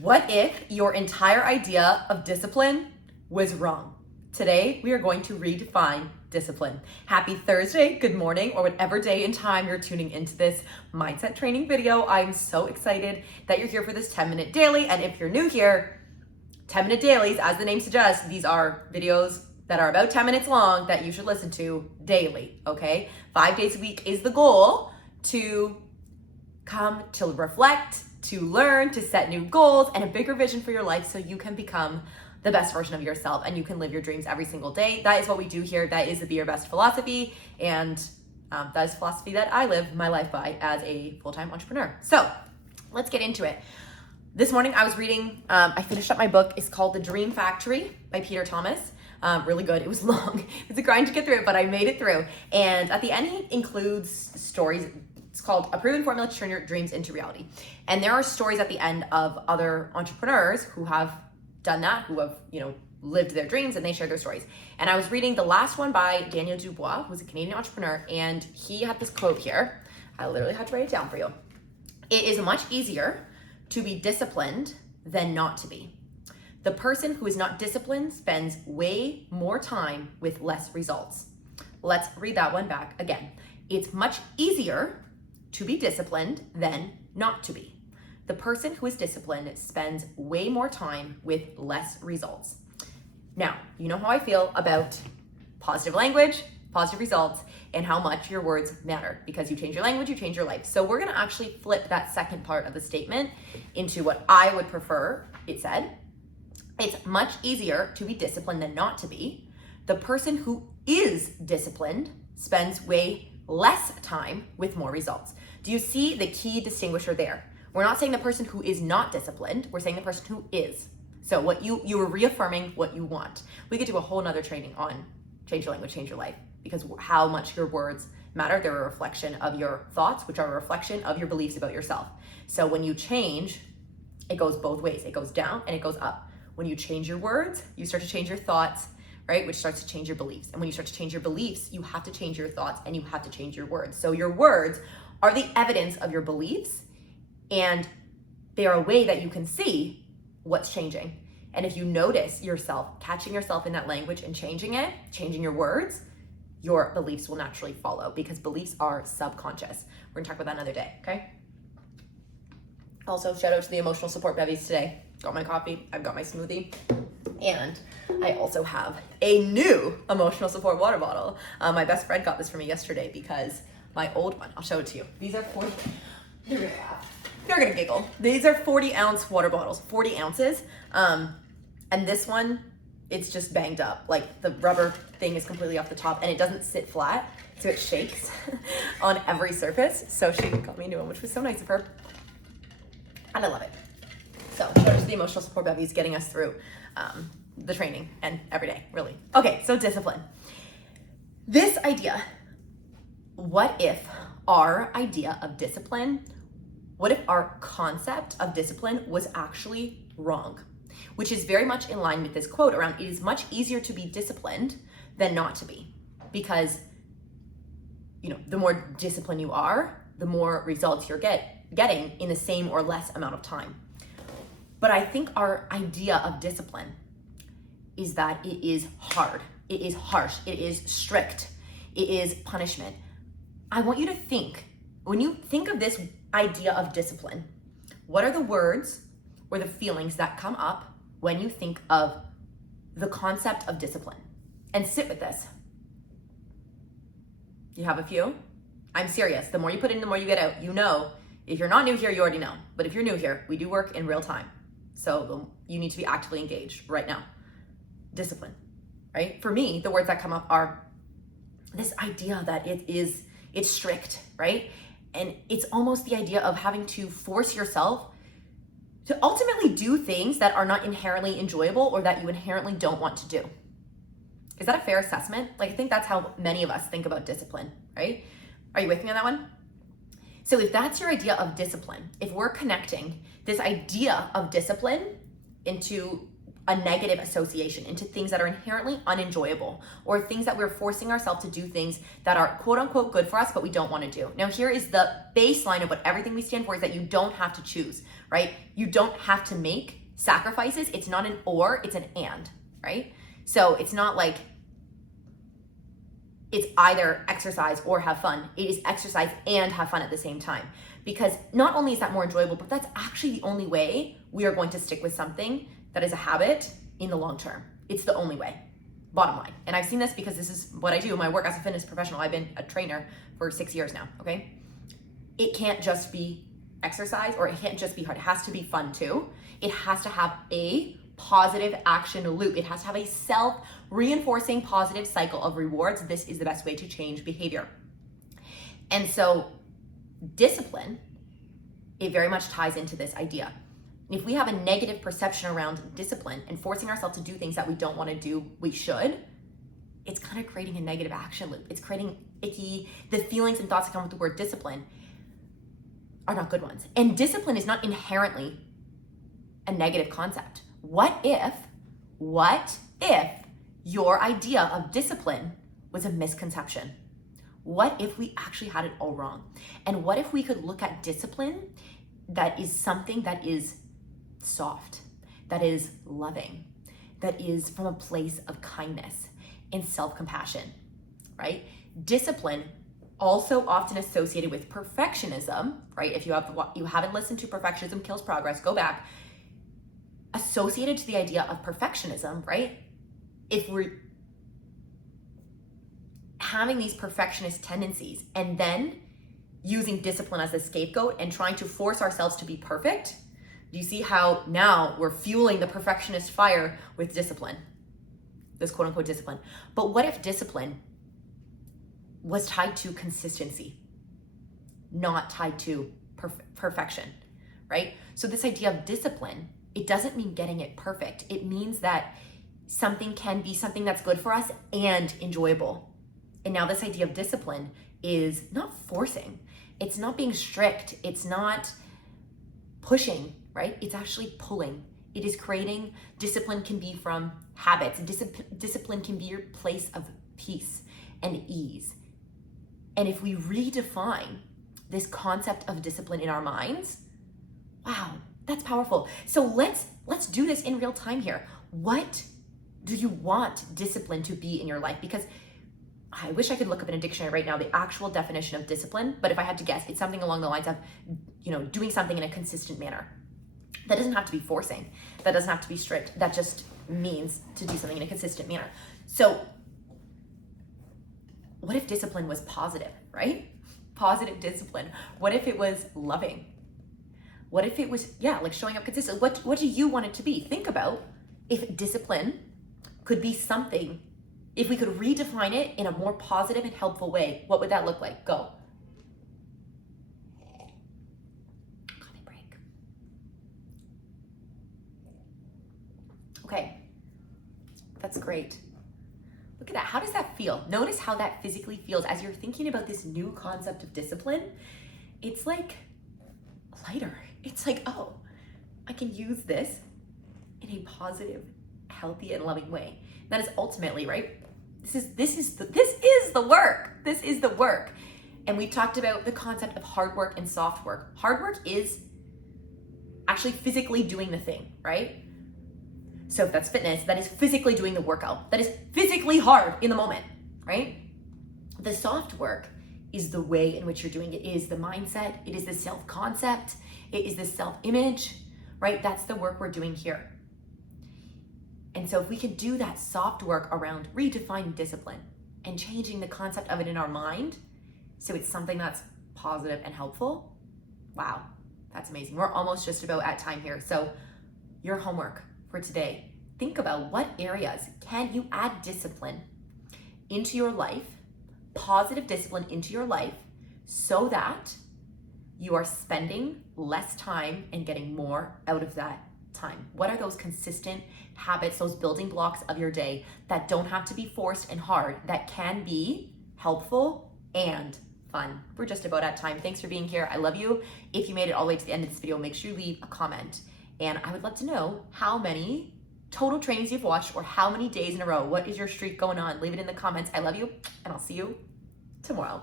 What if your entire idea of discipline was wrong? Today, we are going to redefine discipline. Happy Thursday, good morning, or whatever day and time you're tuning into this mindset training video. I'm so excited that you're here for this 10-minute daily. And if you're new here, 10-minute dailies, as the name suggests, these are videos that are about 10 minutes long that you should listen to daily, okay? 5 days a week is the goal to come to reflect, to learn, to set new goals and a bigger vision for your life so you can become the best version of yourself and you can live your dreams every single day. That is what we do here. That is the Be Your Best philosophy. And that is the philosophy that I live my life by as a full-time entrepreneur. So let's get into it. This morning I was reading, I finished up my book. It's called The Dream Factory by Peter Thomas. Really good. It was long. It was a grind to get through it, but I made it through. And at the end, he includes stories. It's called A Proven Formula to Turn Your Dreams into Reality. And there are stories at the end of other entrepreneurs who have done that, who have, lived their dreams, and they share their stories. And I was reading the last one by Daniel Dubois, who's a Canadian entrepreneur, and he had this quote here. I literally had to write it down for you. It is much easier to be disciplined than not to be. The person who is not disciplined spends way more time with less results. Let's read that one back again. It's much easier to be disciplined than not to be. The person who is disciplined spends way more time with less results. Now, you know how I feel about positive language, positive results, and how much your words matter, because you change your language, you change your life. So we're gonna actually flip that second part of the statement into what I would prefer it said. It's much easier to be disciplined than not to be. The person who is disciplined spends way less time with more results. Do you see the key distinguisher there? We're not saying the person who is not disciplined, we're saying the person who is. So what you are reaffirming what you want. We could do a whole nother training on change your language, change your life, because how much your words matter. They're a reflection of your thoughts, which are a reflection of your beliefs about yourself. So when you change, it goes both ways. It goes down and it goes up. When you change your words, you start to change your thoughts, right? Which starts to change your beliefs. And when you start to change your beliefs, you have to change your thoughts and you have to change your words. So your words are the evidence of your beliefs, and they are a way that you can see what's changing. And if you notice yourself catching yourself in that language and changing it, changing your words, your beliefs will naturally follow, because beliefs are subconscious. We're gonna talk about that another day, okay? Also, shout out to the emotional support bevies today. Got my coffee, I've got my smoothie, and I also have a new emotional support water bottle. My best friend got this for me yesterday because my old one, I'll show it to you. These are 40, they're gonna laugh. They're gonna giggle. These are 40-ounce water bottles, 40 ounces. And this one, it's just banged up. Like the rubber thing is completely off the top and it doesn't sit flat, so it shakes on every surface. So she got me a new one, which was so nice of her. And I love it. So shout out to the emotional support bevies getting us through the training and every day, really. Okay, so discipline. This idea, what if our idea of discipline, what if our concept of discipline was actually wrong? Which is very much in line with this quote around it is much easier to be disciplined than not to be. Because, the more disciplined you are, the more results you're getting in the same or less amount of time. But I think our idea of discipline is that it is hard, it is harsh, it is strict, it is punishment. I want you to think, when you think of this idea of discipline, what are the words or the feelings that come up when you think of the concept of discipline? And sit with this. You have a few? I'm serious. The more you put in, the more you get out. If you're not new here, you already know. But if you're new here, we do work in real time. So you need to be actively engaged right now. Discipline, right? For me, the words that come up are this idea that it's strict, right? And it's almost the idea of having to force yourself to ultimately do things that are not inherently enjoyable or that you inherently don't want to do. Is that a fair assessment? I think that's how many of us think about discipline, right? Are you with me on that one? So if that's your idea of discipline, if we're connecting this idea of discipline into a negative association into things that are inherently unenjoyable, or things that we're forcing ourselves to do things that are quote unquote good for us, but we don't want to do. Now, here is the baseline of what everything we stand for is that you don't have to choose, right? You don't have to make sacrifices. It's not an or, it's an and, right? So it's not like it's either exercise or have fun. It is exercise and have fun at the same time. Because not only is that more enjoyable, but that's actually the only way we are going to stick with something that is a habit in the long term. It's the only way, bottom line. And I've seen this because this is what I do in my work as a fitness professional. I've been a trainer for 6 years now, okay? It can't just be exercise, or it can't just be hard. It has to be fun too. It has to have a positive action loop. It has to have a self-reinforcing positive cycle of rewards. This is the best way to change behavior. And so discipline, it very much ties into this idea. If we have a negative perception around discipline and forcing ourselves to do things that we don't want to do, we should, it's kind of creating a negative action loop. It's creating icky, the feelings and thoughts that come with the word discipline are not good ones. And discipline is not inherently a negative concept. What if your idea of discipline was a misconception? What if we actually had it all wrong? And what if we could look at discipline that is something that is soft, that is loving, that is from a place of kindness and self-compassion, right? Discipline also often associated with perfectionism, right? If you haven't listened to Perfectionism Kills Progress, go back. Associated to the idea of perfectionism, right? If we're having these perfectionist tendencies and then using discipline as a scapegoat and trying to force ourselves to be perfect, do you see how now we're fueling the perfectionist fire with discipline, this quote unquote discipline? But what if discipline was tied to consistency, not tied to perfection, right? So this idea of discipline, it doesn't mean getting it perfect. It means that something can be something that's good for us and enjoyable. And now this idea of discipline is not forcing. It's not being strict. It's not pushing, right? It's actually pulling. It is creating, discipline can be from habits. Discipline can be your place of peace and ease. And if we redefine this concept of discipline in our minds, wow, that's powerful. So let's do this in real time here. What do you want discipline to be in your life? Because I wish I could look up in a dictionary right now the actual definition of discipline, but if I had to guess, it's something along the lines of, doing something in a consistent manner. That doesn't have to be forcing. That doesn't have to be strict. That just means to do something in a consistent manner. So what if discipline was positive, right? Positive discipline. What if it was loving? What if it was, like showing up consistent? What do you want it to be? Think about if discipline could be something, if we could redefine it in a more positive and helpful way, what would that look like? Go. Coffee break. Okay, that's great. Look at that. How does that feel? Notice how that physically feels as you're thinking about this new concept of discipline. It's like lighter. It's like, oh, I can use this in a positive, healthy, and loving way. That is ultimately, right? This is the work. This is the work. And we talked about the concept of hard work and soft work. Hard work is actually physically doing the thing, right? So if that's fitness, that is physically doing the workout. That is physically hard in the moment, right? The soft work is the way in which you're doing it. It is the mindset. It is the self-concept. It is the self-image, right? That's the work we're doing here. And so if we can do that soft work around redefining discipline and changing the concept of it in our mind, so it's something that's positive and helpful, wow, that's amazing. We're almost just about at time here. So your homework for today, think about what areas can you add discipline into your life, positive discipline into your life, so that you are spending less time and getting more out of that time. What are those consistent habits, those building blocks of your day that don't have to be forced and hard, that can be helpful and fun? We're just about at time. Thanks for being here. I love you. If you made it all the way to the end of this video, make sure you leave a comment. And I would love to know how many total trainings you've watched or how many days in a row. What is your streak going on? Leave it in the comments. I love you, and I'll see you tomorrow.